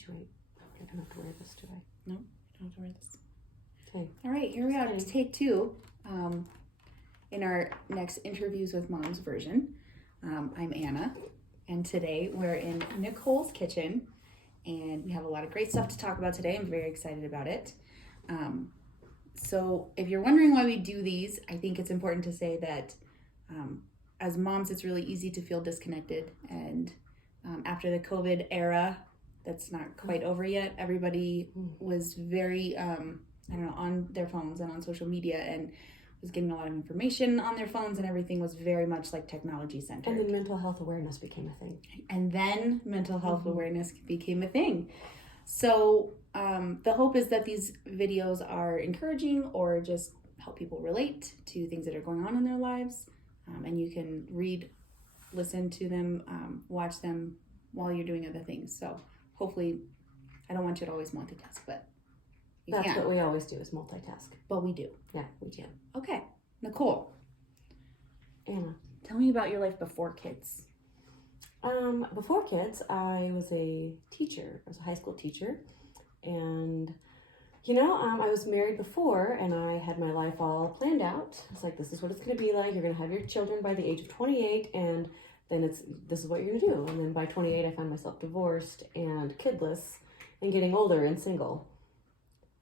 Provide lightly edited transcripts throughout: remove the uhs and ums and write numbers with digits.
situate. I don't have to wear this, do I? No, you don't have to wear this. Okay. All right, here we are. It's take 2. In our next Interviews with Moms version. I'm Anna, and today we're in Nicole's kitchen, and we have a lot of great stuff to talk about today. I'm very excited about it. So if you're wondering why we do these, I think it's important to say that as moms, it's really easy to feel disconnected, and after the COVID era, that's not quite over yet. Everybody was very, on their phones and on social media, and was getting a lot of information on their phones, and everything was very much like technology centered. And then mental health awareness became a thing. So the hope is that these videos are encouraging or just help people relate to things that are going on in their lives. And you can listen to them, watch them while you're doing other things. So hopefully, I don't want you to always multitask, but That's what we always do, is multitask. But we do. Yeah, we do. Okay. Nicole. Anna. Tell me about your life before kids. Before kids, I was a teacher. I was a high school teacher. And, I was married before, and I had my life all planned out. It's like, this is what it's going to be like. You're going to have your children by the age of 28, and then this is what you're going to do. And then by 28, I found myself divorced and kidless and getting older and single.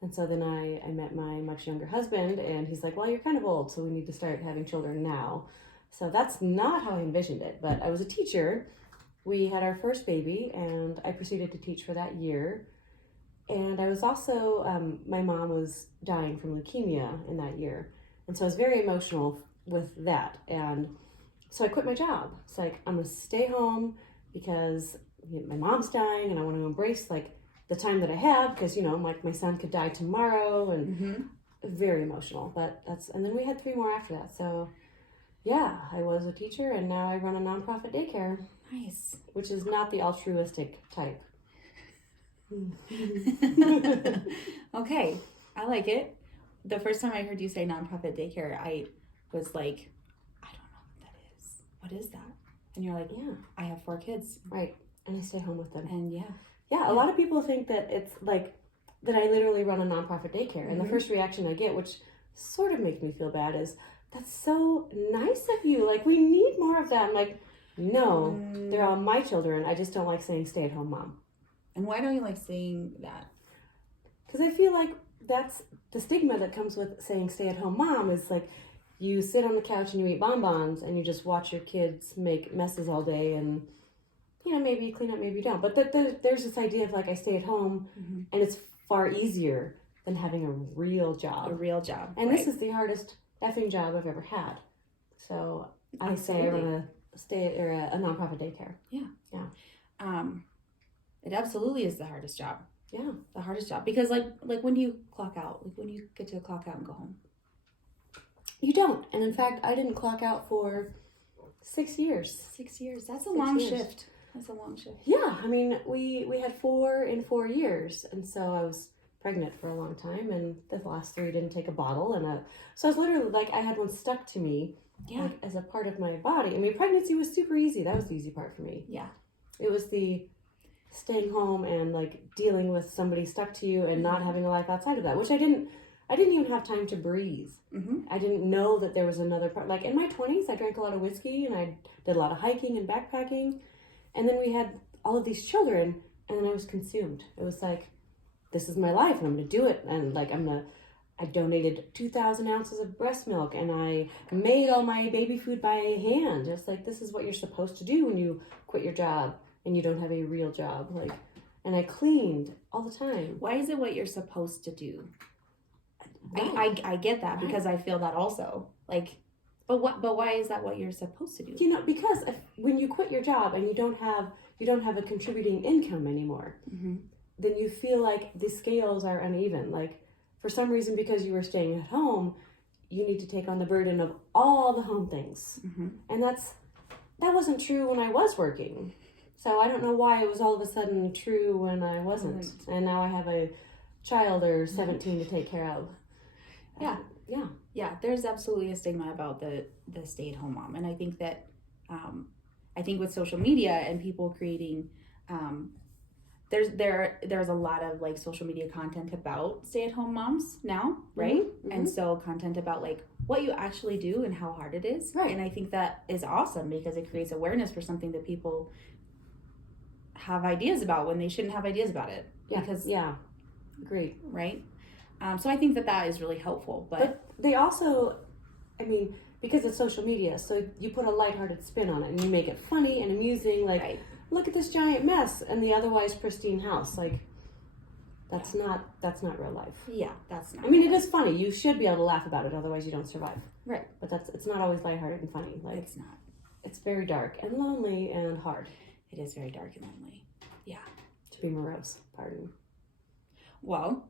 And so then I met my much younger husband, and he's like, well, you're kind of old, so we need to start having children now. So that's not how I envisioned it, but I was a teacher. We had our first baby, and I proceeded to teach for that year. And I was also, my mom was dying from leukemia in that year. And so I was very emotional with that. And so I quit my job. It's like, I'm going to stay home because my mom's dying, and I want to embrace the time that I have, because my son could die tomorrow, and very emotional. And then we had 3 more after that. So yeah, I was a teacher, and now I run a nonprofit daycare. Nice. Which is not the altruistic type. Okay, I like it. The first time I heard you say nonprofit daycare, I was like, I don't know what that is. What is that? And you're like, yeah, I have 4 kids. Right, and I stay home with them. And Yeah, a lot of people think that it's like that I literally run a nonprofit daycare. And the first reaction I get, which sort of makes me feel bad, is, that's so nice of you. Like, we need more of that. I'm like, no, they're all my children. I just don't like saying stay-at-home mom. And why don't you like saying that? Because I feel like that's the stigma that comes with saying stay-at-home mom, is like, you sit on the couch and you eat bonbons and you just watch your kids make messes all day, and maybe you clean up, maybe you don't. But there's this idea of I stay at home, and it's far easier than having a real job. And this is the hardest effing job I've ever had. So I say I run a nonprofit daycare. Yeah. It absolutely is the hardest job. Yeah. The hardest job. Because like when do you clock out? Like when you get to clock out and go home? You don't. And in fact, I didn't clock out for 6 years. 6 years. That's a long shift. That's a long shift. Yeah. I mean, we had 4 in 4 years. And so I was pregnant for a long time. And the last 3 didn't take a bottle. So I was literally I had one stuck to me as a part of my body. I mean, pregnancy was super easy. That was the easy part for me. Yeah. It was the staying home and dealing with somebody stuck to you and not having a life outside of that, which I didn't even have time to breathe. I didn't know that there was another part. In my 20s, I drank a lot of whiskey, and I did a lot of hiking and backpacking. And then we had all of these children, and then I was consumed. It was like, this is my life, and I'm going to do it. And I donated 2,000 ounces of breast milk, and I made all my baby food by hand. It's like, this is what you're supposed to do when you quit your job and you don't have a real job. And I cleaned all the time. Why is it what you're supposed to do? Right. I get that, because I feel that also. But why is that what you're supposed to do? Because when you quit your job and you don't have a contributing income anymore, then you feel like the scales are uneven. For some reason, because you were staying at home, you need to take on the burden of all the home things. And that wasn't true when I was working. So I don't know why it was all of a sudden true when I wasn't. And now I have a child or 17 to take care of. Yeah, there's absolutely a stigma about the stay-at-home mom. And I think that, with social media and people creating there's a lot of like social media content about stay-at-home moms now, right? Mm-hmm. And so content about like what you actually do and how hard it is. Right. And I think that is awesome because it creates awareness for something that people have ideas about when they shouldn't have ideas about it. Yeah. Because Great. Right. So I think that is really helpful. But they also, I mean, because it's social media, so you put a lighthearted spin on it and you make it funny and amusing. Like, right. Look at this giant mess and the otherwise pristine house. Like, that's not real life. Yeah, that's not. I mean, it is funny. You should be able to laugh about it, otherwise you don't survive. Right. But it's not always lighthearted and funny. Like, it's not. It's very dark and lonely and hard. It is very dark and lonely. Yeah. To be morose, pardon. Well,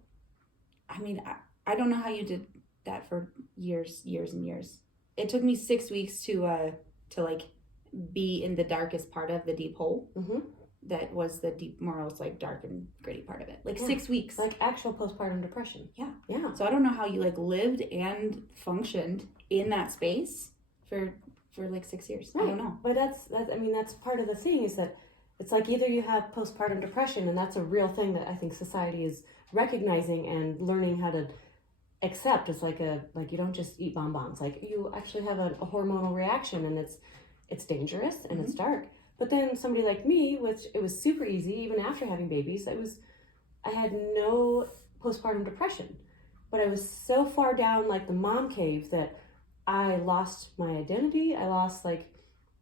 I mean, I don't know how you did that for years and years. It took me 6 weeks to like be in the darkest part of the deep hole. Mm-hmm. That was the deep, morose, like dark and gritty part of it. Like 6 weeks. Like actual postpartum depression. Yeah. Yeah. So I don't know how you like lived and functioned in that space for like 6 years. Right. I don't know. But that's part of the thing is that it's like either you have postpartum depression, and that's a real thing that I think society is recognizing and learning how to accept. It's like you don't just eat bonbons. Like you actually have a hormonal reaction, and it's dangerous and Mm-hmm. it's dark. But then somebody like me, which it was super easy even after having babies, I had no postpartum depression. But I was so far down like the mom cave that I lost my identity. I lost like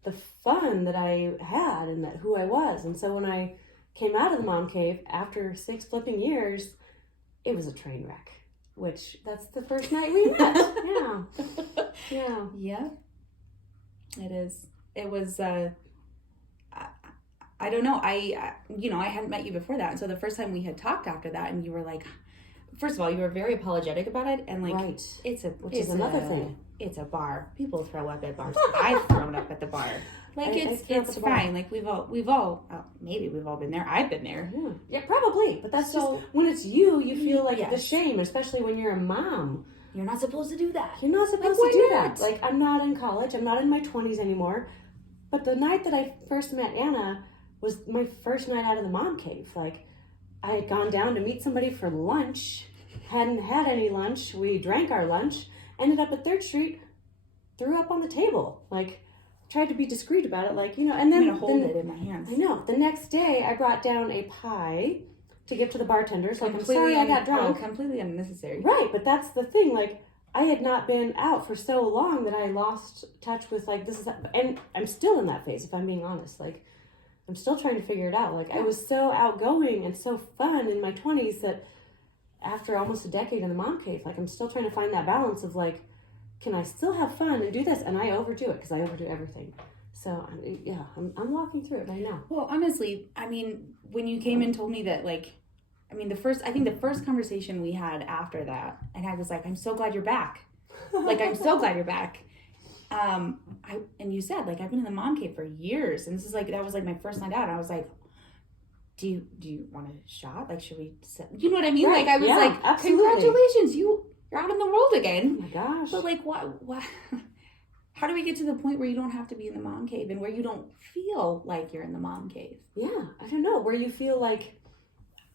the fun that I had and that who I was. And so when I came out of the mom cave after 6 flipping years, it was a train wreck. Which that's the first night we met. Yeah. Yeah. It is. It was. I don't know. I hadn't met you before that, and so the first time we had talked after that, and you were like, first of all, you were very apologetic about it, and like, right. Which is another thing. It's a bar. People throw up at bars. I've thrown up at the bar. Like it's fine. Like we've all maybe we've all been there. I've been there. Yeah, probably. But that's So- just when it's you feel like Yes. the shame, especially when you're a mom. You're not supposed to do that. You're not supposed Like, to do why that. not? Like, I'm not in college. I'm not in my 20s anymore. But the night that I first met Anna was my first night out of the mom cave. Like, I had gone down to meet somebody for lunch, hadn't had any lunch. We drank our lunch, ended up at 3rd Street, threw up on the table. Like, tried to be discreet about it. Like, and I'm then gonna hold it in my hands. I know. The next day, I brought down a pie to give to the bartenders. Like, I'm sorry I got drunk. Completely unnecessary. Right, but that's the thing. Like, I had not been out for so long that I lost touch with, like, and I'm still in that phase, if I'm being honest. Like, I'm still trying to figure it out. Like, I was so outgoing and so fun in my 20s that after almost a decade in the mom cave, like, I'm still trying to find that balance of, like, can I still have fun and do this? And I overdo it because I overdo everything. So, I'm walking through it right now. Well, honestly, I mean, when you came and told me that, like, I mean, the first conversation we had after that, and I was like, I'm so glad you're back. Like, I'm so glad you're back. And you said, like, I've been in the mom cave for years, and that was like my first night out. And I was like, do you want a shot? Like, should we you know what I mean? Right. Like, I was like, absolutely. Congratulations, you're out in the world again. Oh my gosh. But like, what? How do we get to the point where you don't have to be in the mom cave and where you don't feel like you're in the mom cave? Yeah, I don't know. Where you feel like,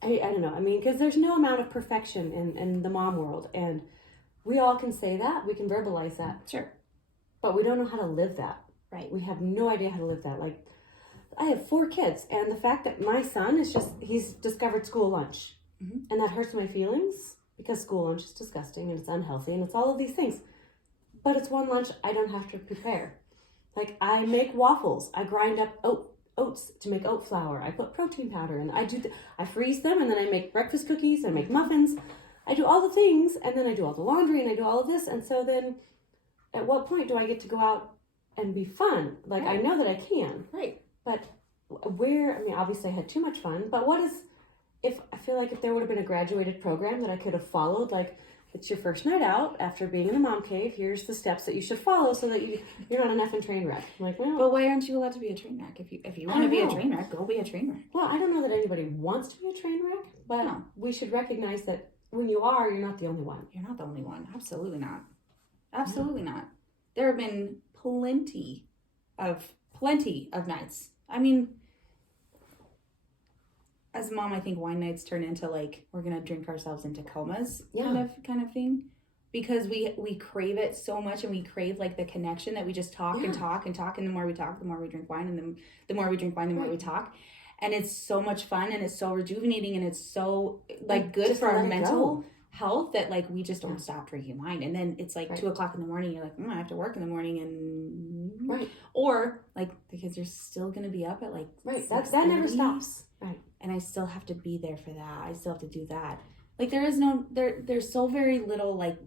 I don't know. I mean, because there's no amount of perfection in the mom world. And we all can say that. We can verbalize that. Sure. But we don't know how to live that. Right. We have no idea how to live that. Like, I have 4 kids. And the fact that my son he's discovered school lunch. Mm-hmm. And that hurts my feelings because school lunch is disgusting and it's unhealthy and it's all of these things. But it's one lunch I don't have to prepare. Like, I make waffles. I grind up oats to make oat flour. I put protein powder in. I freeze them, and then I make breakfast cookies. I make muffins. I do all the things, and then I do all the laundry, and I do all of this. And so then, at what point do I get to go out and be fun? Like, Right. I know that I can. Right. But obviously I had too much fun. But I feel like if there would have been a graduated program that I could have followed, like, it's your first night out after being in the mom cave. Here's the steps that you should follow so that you're not an effing train wreck. I'm like, well, But why aren't you allowed to be a train wreck? If you want to be a train wreck, go be a train wreck. well, I don't know that anybody wants to be a train wreck, but No. we should recognize that when you are, you're not the only one. You're not the only one. Absolutely not. Absolutely not. There have been plenty of nights. I mean, as a mom, I think wine nights turn into like we're gonna drink ourselves into comas Yeah. kind of thing, because we crave it so much, and we crave like the connection that we just talk and Yeah. talk and talk, and the more we talk, the more we drink wine, and then the more we drink wine, the more we Right. talk, and it's so much fun, and it's so rejuvenating, and it's so like good Just for our let it mental go. health that like we just don't Yeah. stop drinking wine, and then it's like Right. 2:00 in the morning. You're like, I have to work in the morning, and Right. or like the kids are still gonna be up at like Right. That never 6:30. stops. Right. And I still have to be there for that. I still have to do that. Like there's so very little like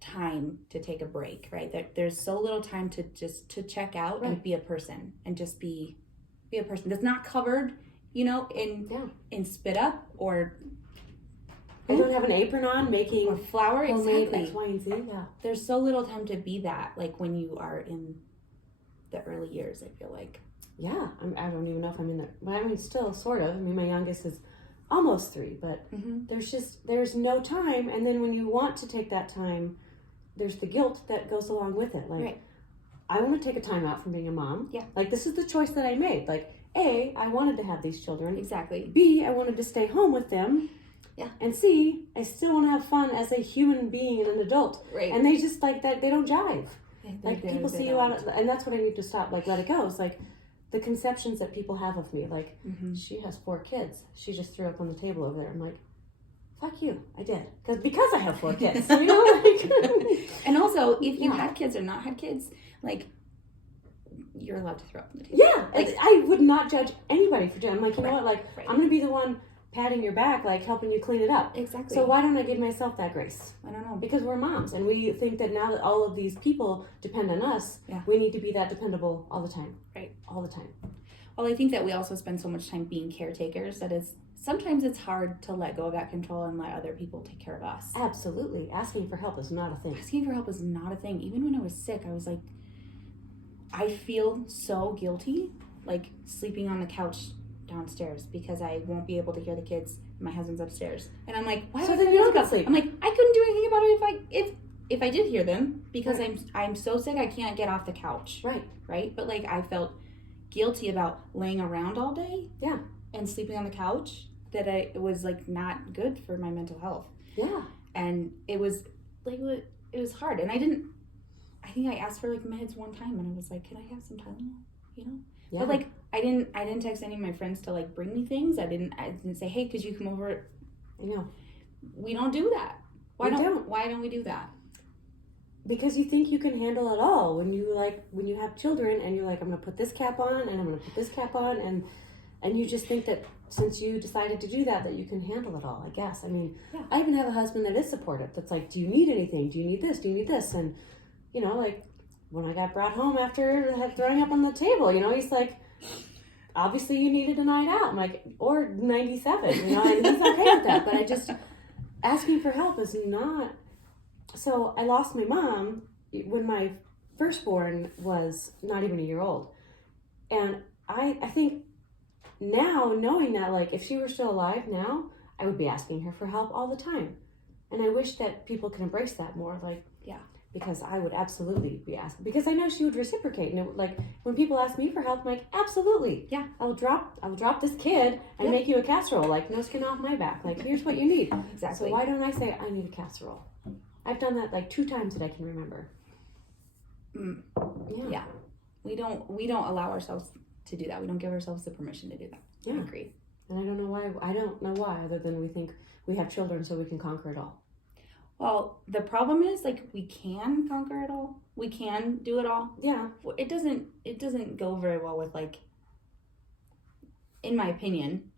time to take a break, right? There's so little time to just to check out and Right. be a person, and just be a person that's not covered, in spit up or I don't have an apron on or making flour. homemade Exactly. X, Y, and Z. Yeah. There's so little time to be that, like when you are in the early years, I feel like. Yeah. I don't even know if I'm in there. But I mean, still sort of. I mean, my youngest is almost 3, but there's no time. And then when you want to take that time, there's the guilt that goes along with it. Like, Right. I want to take a time out from being a mom. Yeah. Like, this is the choice that I made. Like, A, I wanted to have these children. Exactly. B, I wanted to stay home with them. Yeah. And C, I still want to have fun as a human being and an adult. Right. And they just like that, they don't jive. Like, They people see you don't. out, and that's what I need to stop, like, let it go. It's like the conceptions that people have of me. Like, Mhm. she has 4 kids. She just threw up on the table over there. I'm like, fuck you, I did. Because I have 4 kids. You know, like, And also, if you Yeah. had kids or not had kids, like, you're allowed to throw up on the table. yeah, Like- I would not judge anybody for doing it. I'm like, you know Right, what, like, right. I'm going to be the one patting your back, like, helping you clean it up. Exactly. So why don't I give myself that grace? I don't know. Because we're moms, and we think that now that all of these people depend on us, Yeah. we need to be that dependable all the time. Right. All the time. Well, I think that we also spend so much time being caretakers that sometimes it's hard to let go of that control and let other people take care of us. Absolutely. Asking for help is not a thing. Asking for help is not a thing. Even when I was sick, I was like, I feel so guilty, like sleeping on the couch downstairs because I won't be able to hear the kids. My husband's upstairs, and I'm like, why? So would then I you don't feel get sleep. I'm like, I couldn't do anything about it if I did hear them, because Right. I'm so sick I can't get off the couch. Right. But like I felt guilty about laying around all day. Yeah. And sleeping on the couch, that it was like not good for my mental health. Yeah. And it was like it was hard, and I think I asked for like meds one time, and I was like, can I have some Tylenol? Yeah. But like I didn't text any of my friends to like bring me things. I didn't say, hey, could you come over? I know. We don't do that. Why We don't don't. Why don't we do that? Because you think you can handle it all when you have children and you're like, I'm gonna put this cap on and I'm gonna put this cap on, and you just think that since you decided to do that you can handle it all, I guess. I mean, Yeah. I even have a husband that is supportive, that's like, do you need anything? Do you need this? Do you need this? And like when I got brought home after throwing up on the table, he's like, obviously you needed a night out. I'm like, or 97, and he's okay with that. But I just, asking for help is not. So I lost my mom when my firstborn was not even a year old. And I think now, knowing that, like, if she were still alive now, I would be asking her for help all the time. And I wish that people could embrace that more, like, Yeah. because I would absolutely be asking, because I know she would reciprocate. And like, when people ask me for help, I'm like, absolutely. Yeah. I will drop this kid and Yeah. make you a casserole, like, no skin off my back. Like, here's what you need. Exactly. So why don't I say, I need a casserole? I've done that like 2 times that I can remember. Yeah. We don't allow ourselves to do that. We don't give ourselves the permission to do that. I Yeah. agree. And I don't know why. I don't know why, other than we think we have children so we can conquer it all. Well, the problem is, like, we can conquer it all. We can do it all. Yeah. It doesn't go very well with, like, in my opinion,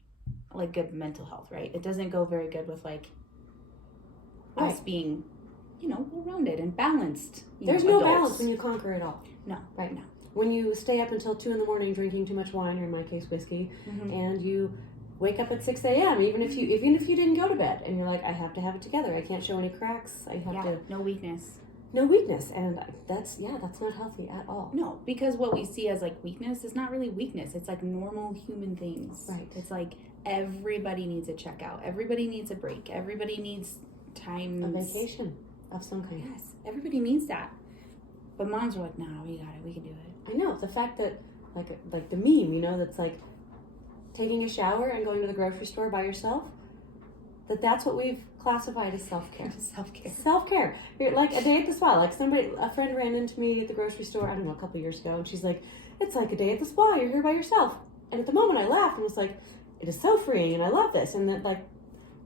like, good mental health, right? It doesn't go very good with, like, us Right. being, well-rounded and balanced. There's no adults. balance when you conquer it all. No. Right. No. When you stay up until 2 a.m. drinking too much wine, or in my case, whiskey, Mhm. and you wake up at 6 a.m. Even if you didn't go to bed, and you're like, I have to have it together. I can't show any cracks. I have to. No weakness. No weakness, and that's not healthy at all. No, because what we see as, like, weakness is not really weakness. It's like normal human things. Right. It's like everybody needs a checkout. Everybody needs a break. Everybody needs time. A vacation of some kind. Yes, everybody needs that. But moms are like, no, we got it. We can do it. I know the fact that like the meme, that's like, taking a shower and going to the grocery store by yourself, that's what we've classified as self-care. Self-care. Self-care. You're like a day at the spa. Like a friend ran into me at the grocery store, I don't know, a couple years ago, and she's like, it's like a day at the spa. You're here by yourself. And at the moment I laughed and was like, it is so freeing and I love this. And then like,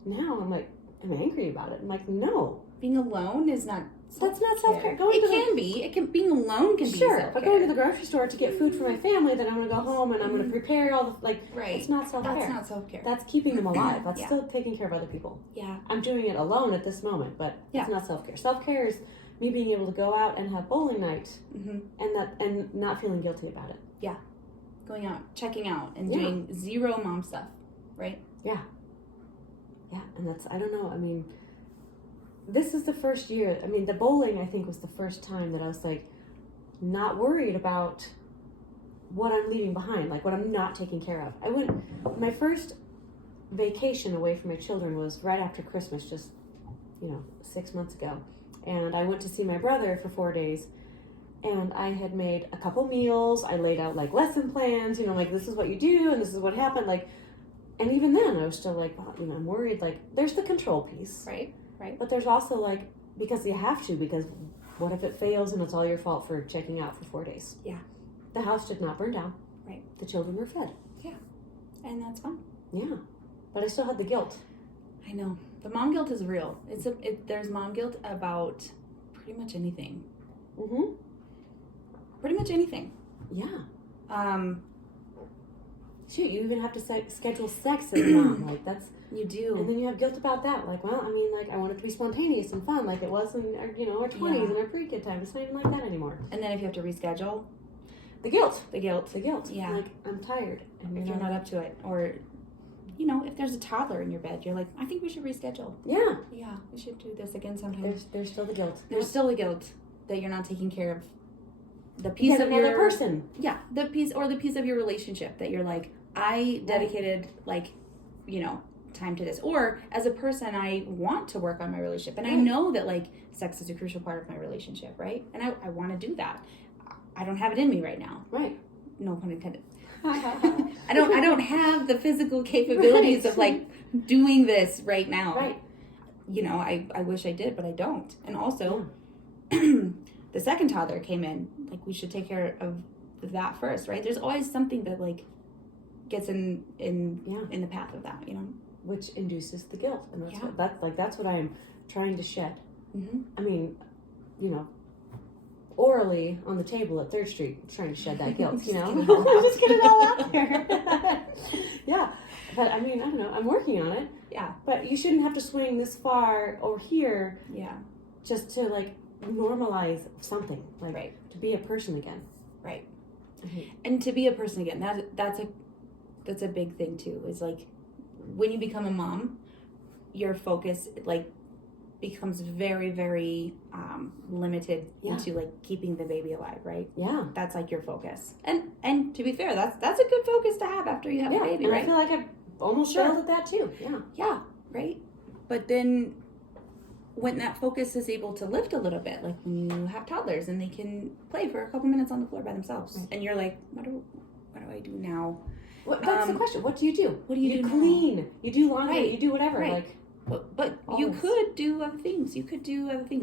now I'm like, I'm angry about it. I'm like, no. Being alone is not That's not self-care. self-care. Being alone can be self-care. But going to the grocery store to get food for my family, then I'm going to go home and I'm going to prepare all the, right. It's not self-care. That's not self-care. That's keeping them alive. That's still taking care of other people. Yeah. I'm doing it alone at this moment, but it's not self-care. Self-care is me being able to go out and have bowling night and not feeling guilty about it. Yeah. Going out, checking out, and doing zero mom stuff, right? Yeah. Yeah, and that's, I don't know, I mean, this is the first year, I mean, the bowling, I think, was the first time that I was, like, not worried about what I'm leaving behind, like, what I'm not taking care of. My first vacation away from my children was right after Christmas, just, 6 months ago. And I went to see my brother for 4 days, and I had made a couple meals, I laid out, like, lesson plans, like, this is what you do, and this is what happened, like, and even then, I was still like, well, I'm worried, like, there's the control piece. Right. But there's also, like, because you have to, because what if it fails and it's all your fault for checking out for 4 days? Yeah. The house did not burn down. Right. The children were fed. Yeah. And that's fine. Yeah. But I still had the guilt. I know. The mom guilt is real. There's mom guilt about pretty much anything. Mm-hmm. Pretty much anything. Yeah. Shoot, you even have to schedule sex as a mom. Like, that's... You do. And then you have guilt about that. Like, well, I mean, like, I want it to be spontaneous and fun like it was in, our 20s and our pre-kid time. It's not even like that anymore. And then if you have to reschedule? The guilt. The guilt. Yeah. Like, I'm tired. And if you're not up to it. Or, if there's a toddler in your bed, you're like, I think we should reschedule. Yeah. Yeah, we should do this again sometime. There's still the guilt. There's still the guilt that you're not taking care of the piece of your... other person. Yeah, the piece of your relationship that you're like, I dedicated, time to this. Or as a person, I want to work on my relationship. And I know that, sex is a crucial part of my relationship, right? And I want to do that. I don't have it in me right now. Right. No pun intended. I don't have the physical capabilities of, doing this right now. Right. I wish I did, but I don't. And also, the second toddler came in. We should take care of that first, right? There's always something that, gets in the path of that, Which induces the guilt, and that's what I am trying to shed. Mm-hmm. I mean, orally on the table at 3rd Street, trying to shed that guilt. Just get it all out there. Yeah, but I mean, I don't know. I'm working on it. Yeah, but you shouldn't have to swing this far over here. Yeah, just to normalize something, right. To be a person again. Right. Mm-hmm. And to be a person again, that's a big thing too. Is when you become a mom, your focus becomes very, very limited into keeping the baby alive, right? Yeah, that's your focus. And to be fair, that's a good focus to have after you have a baby, right? I feel like I've almost failed at that too. Yeah, right. But then when that focus is able to lift a little bit, when you have toddlers and they can play for a couple minutes on the floor by themselves, right. And you're like, what do I do now? That's the question. What do you do? What do you do? You clean. Now? You do laundry. Right. You do whatever. Right. But you could do other things.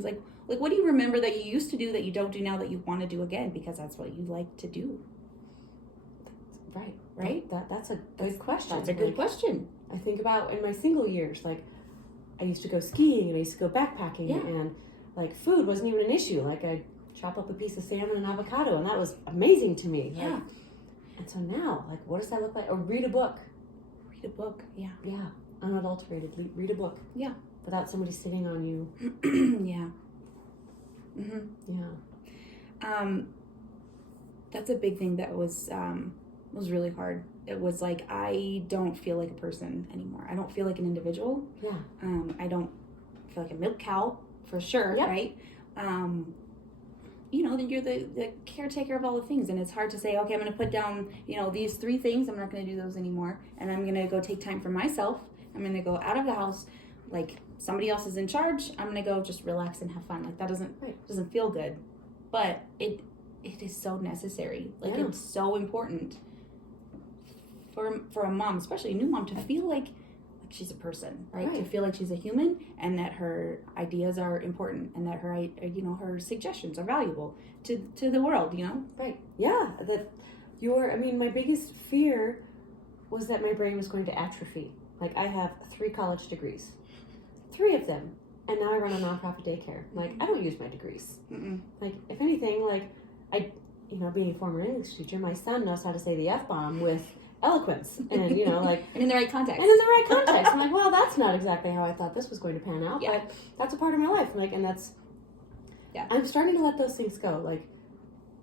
Like what do you remember that you used to do that you don't do now that you want to do again because that's what you like to do? Right. That's a good question. That's a good question. I think about in my single years, I used to go skiing and I used to go backpacking and food wasn't even an issue. I'd chop up a piece of salmon and avocado and that was amazing to me. Yeah. And so now, what does that look like? Or read a book. Read a book, yeah. Yeah, unadulterated. Read a book. Yeah. Without somebody sitting on you. Yeah. Mm-hmm. Yeah. That's a big thing that was really hard. It was I don't feel like a person anymore. I don't feel like an individual. Yeah. I don't feel like a milk cow, for sure, right? Then you're the caretaker of all the things, and it's hard to say, okay, I'm going to put down, these 3 things. I'm not going to do those anymore, and I'm going to go take time for myself. I'm going to go out of the house, somebody else is in charge. I'm going to go just relax and have fun. That doesn't feel good, but it is so necessary. It's so important for a mom, especially a new mom, to feel like she's a person, right? To Right. feel like she's a human, and that her ideas are important, and that her her suggestions are valuable to the world. Right. Yeah. My biggest fear was that my brain was going to atrophy. Like, I have 3 college degrees, 3 of them, and now I run a nonprofit daycare. Like, I don't use my degrees. Mm-mm. Like, if anything, being a former English teacher, my son knows how to say the F-bomb with eloquence, and and in the right context. I'm like, well, that's not exactly how I thought this was going to pan out, but that's a part of my life. Like, and that's, I'm starting to let those things go. Like,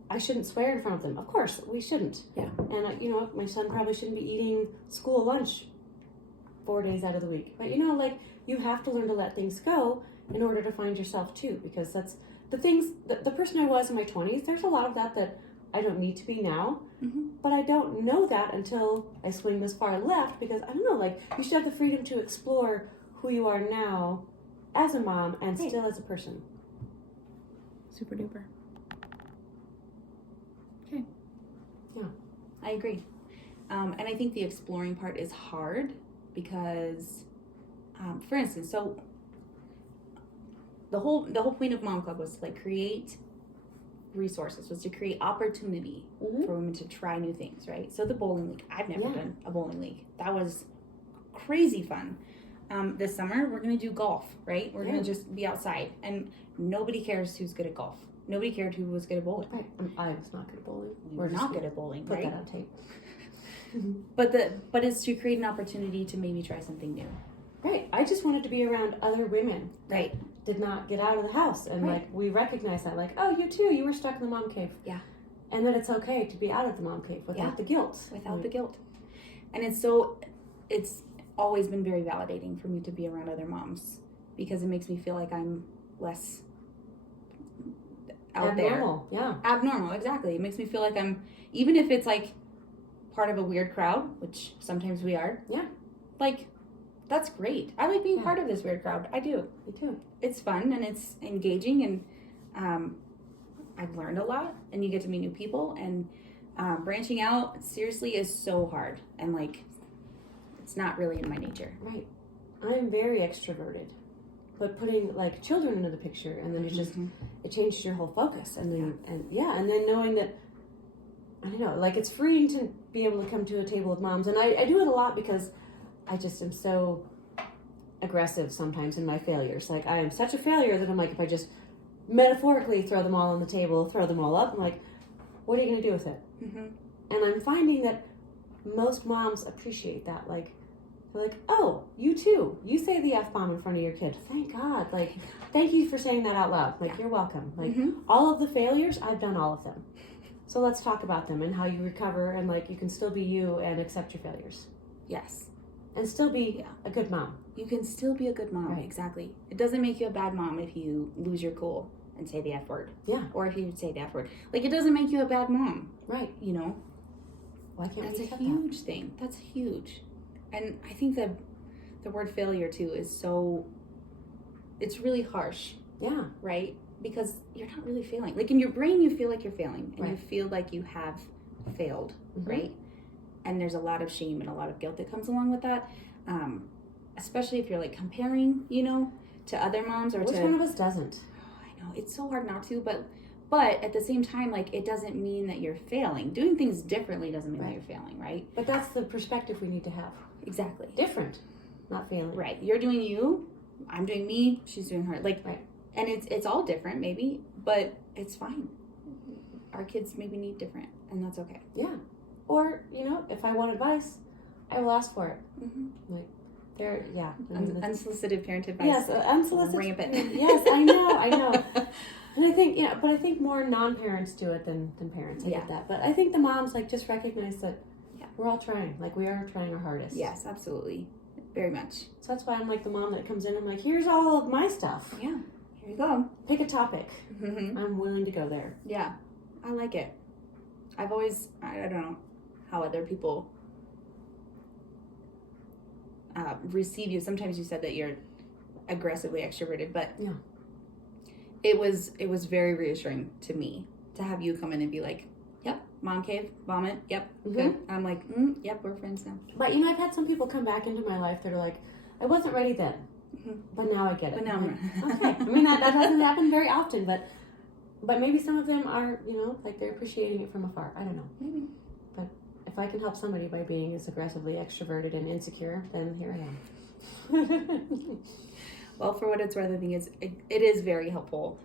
I shouldn't swear in front of them. Of course, we shouldn't. Yeah. And, my son probably shouldn't be eating school lunch 4 days out of the week. But, you have to learn to let things go in order to find yourself, too. Because that's the things, the person I was in my 20s, there's a lot of that I don't need to be now. Mm-hmm. But I don't know that until I swing this far left. Because, I don't know, you should have the freedom to explore who you are now as a mom and still as a person. Super duper. Okay. Yeah. I agree. And I think the exploring part is hard because, for instance, so the whole point of Mom Club was to create resources, was to create opportunity for women to try new things, right? So the bowling league, I've never done a bowling league. That was crazy fun. This summer we're gonna do golf, right? We're gonna just be outside, and nobody cares who's good at golf. Nobody cared who was good at bowling. Right. I was not good at bowling. We're not good at bowling, put right? that on tape. But it's to create an opportunity to maybe try something new. Right. I just wanted to be around other women. Right. Did not get out of the house, and we recognize that, oh, you too, you were stuck in the mom cave. Yeah. And that it's okay to be out of the mom cave without the guilt. Without the guilt. And it's always been very validating for me to be around other moms, because it makes me feel like I'm less out abnormal. there. Yeah. Abnormal, exactly. It makes me feel like I'm, even if it's part of a weird crowd, which sometimes we are. Yeah. That's great. I like being part of this weird crowd. I do. Me too. It's fun and it's engaging, and I've learned a lot, and you get to meet new people, and branching out seriously is so hard, and it's not really in my nature. Right. I'm very extroverted, but putting children into the picture, and then it changes your whole focus, and then and then knowing that, I don't know, it's freeing to be able to come to a table of moms, and I do it a lot because I just am so aggressive sometimes in my failures. I am such a failure that I'm if I just metaphorically throw them all on the table, throw them all up, I'm what are you going to do with it? Mm-hmm. And I'm finding that most moms appreciate that. They're oh, you too. You say the F-bomb in front of your kid. Thank God. Thank you for saying that out loud. You're welcome. All of the failures, I've done all of them. So let's talk about them and how you recover, and you can still be you and accept your failures. Yes. And still be a good mom. You can still be a good mom. Right. Exactly. It doesn't make you a bad mom if you lose your cool and say the F word. Yeah. Or if you say the F word. It doesn't make you a bad mom. Right. Why can't That's we a accept huge thing. That's huge. And I think that the word failure too is it's really harsh. Yeah. Right? Because you're not really failing. In your brain you feel like you're failing, and you feel like you have failed, right? And there's a lot of shame and a lot of guilt that comes along with that, especially if you're comparing, to other moms or Which one of us doesn't? I know it's so hard not to, but at the same time, it doesn't mean that you're failing. Doing things differently doesn't mean that you're failing, right? But that's the perspective we need to have. Exactly. Different, not failing. Right. You're doing you. I'm doing me. She's doing her. Right. And it's all different, maybe, but it's fine. Our kids maybe need different, and that's okay. Yeah. Or, if I want advice, I will ask for it. Mm-hmm. Unsolicited parent advice. Yes, unsolicited. Rampant. Yes, I know. And I think, but I think more non-parents do it than parents. I get that. But I think the moms, just recognize that we're all trying. We are trying our hardest. Yes, absolutely. Very much. So that's why I'm the mom that comes in. I'm here's all of my stuff. Yeah. Here you go. Pick a topic. Mm-hmm. I'm willing to go there. Yeah. I like it. I've always, I don't know how other people receive you. Sometimes you said that you're aggressively extroverted, but it was very reassuring to me to have you come in and be yep, Mom cave, vomit. Yep, Mhm. good. I'm like, yep, we're friends now. But I've had some people come back into my life that are like, I wasn't ready then, but now I get it. But now I'm okay. I mean, that doesn't happen very often, but maybe some of them are, like they're appreciating it from afar. I don't know. Maybe. But if I can help somebody by being as aggressively extroverted and insecure, then here I am. Well, for what it's worth, I think it is very helpful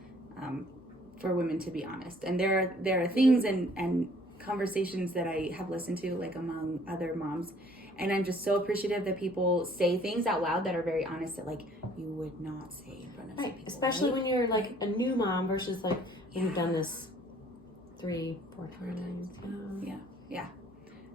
for women to be honest. And there are things and conversations that I have listened to, like among other moms, and I'm just so appreciative that people say things out loud that are very honest that like you would not say in front of some people, especially right? when you're like a new mom versus like you've done this 3-4 times. Yeah.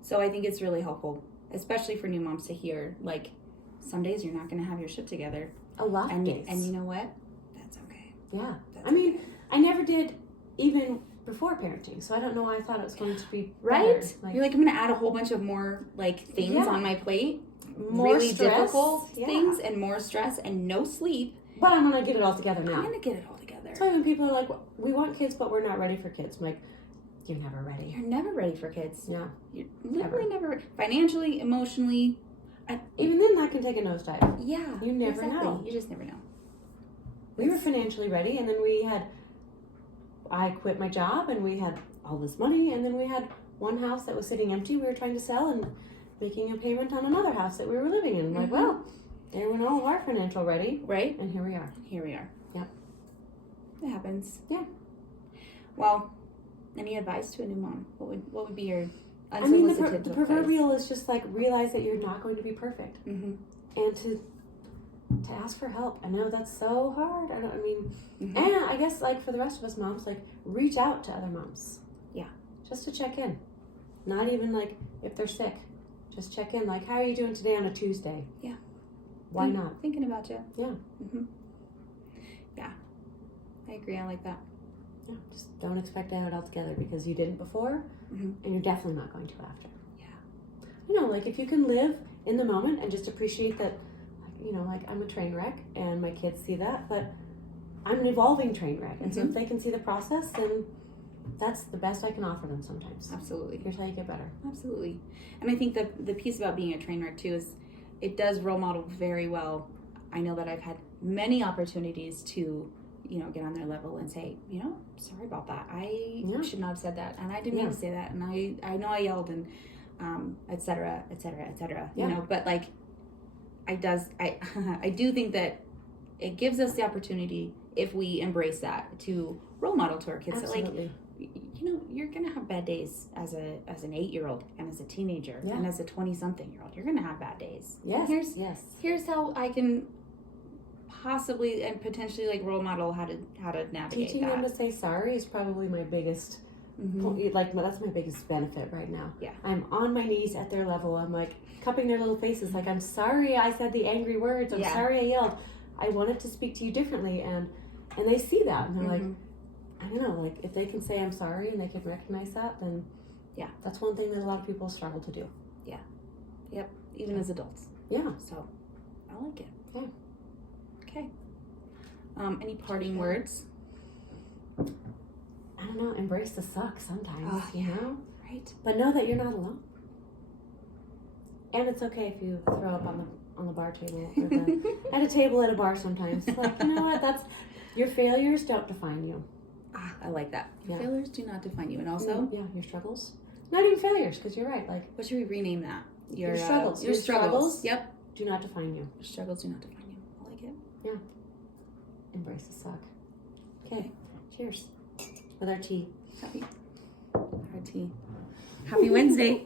So I think it's really helpful, especially for new moms, to hear like some days you're not going to have your shit together. A lot of days. And you know what? That's okay. Yeah. That's I mean, okay. I never did even before parenting, so I don't know why I thought it was going to be right. Like, you're like, I'm going to add a whole bunch of more like things on my plate, more really stress, difficult things, and more stress and no sleep. But I'm going to get it all together now. I'm going to get it all together. That's why when people are like, we want kids, but we're not ready for kids. I'm like, you're never ready. You're never ready for kids. Yeah. You're literally never financially, emotionally. Even then, that can take a nosedive. Yeah. You never know. You just never know. We were financially ready, and then I quit my job, and we had all this money, and then we had one house that was sitting empty we were trying to sell and making a payment on another house that we were living in. Like, well, there went all of our financial ready. Right. And here we are. Yep. It happens. Yeah. Well, any advice to a new mom? What would be your unsolicited the proverbial is just like realize that you're not going to be perfect. And to ask for help. I know that's so hard. And I guess like for the rest of us moms, like reach out to other moms. Yeah. Just to check in. Not even like if they're sick. Just check in. Like, how are you doing today on a Tuesday? Yeah. Why not? Thinking about you. Yeah. Yeah. I agree. I like that. Yeah. Just don't expect to have it all together because you didn't before, and you're definitely not going to after. Yeah. Like if you can live in the moment and just appreciate that, like I'm a train wreck and my kids see that, but I'm an evolving train wreck. And so if they can see the process, then that's the best I can offer them sometimes. Absolutely. Here's how you get better. Absolutely. And I think that the piece about being a train wreck too is it does role model very well. I know that I've had many opportunities to, get on their level and say, sorry about that. I should not have said that. And I didn't mean to say that. And I know I yelled and et cetera, et cetera, et cetera. But like I do think that it gives us the opportunity, if we embrace that, to role model to our kids. Absolutely. That like, you're gonna have bad days as an 8-year-old and as a teenager and as a 20-something-year-old. You're gonna have bad days. Yes. Here's how I can possibly and potentially like role model how to navigate Teaching them to say sorry is probably my biggest that's my biggest benefit right now. Yeah. I'm on my knees at their level. I'm like cupping their little faces like, I'm sorry I said the angry words. I'm sorry I yelled. I wanted to speak to you differently, and they see that and they're like, I don't know, like if they can say I'm sorry and they can recognize that, then that's one thing that a lot of people struggle to do. Yeah. Yep. Even as adults. Yeah. So I like it. Yeah. Okay. Any parting words? I don't know. Embrace the suck sometimes, Right. But know that you're not alone. And it's okay if you throw up on the bar table or at a table at a bar sometimes. Like, you know what? That's your failures don't define you. I like that. Your failures do not define you, and also your struggles. Not even failures, because you're right. Like, what should we rename that? Your struggles. Your struggles. Yep. Do not define you. Your struggles do not define you. I like it. Yeah. Embrace the suck. Okay. Cheers. With our tea. Happy Wednesday.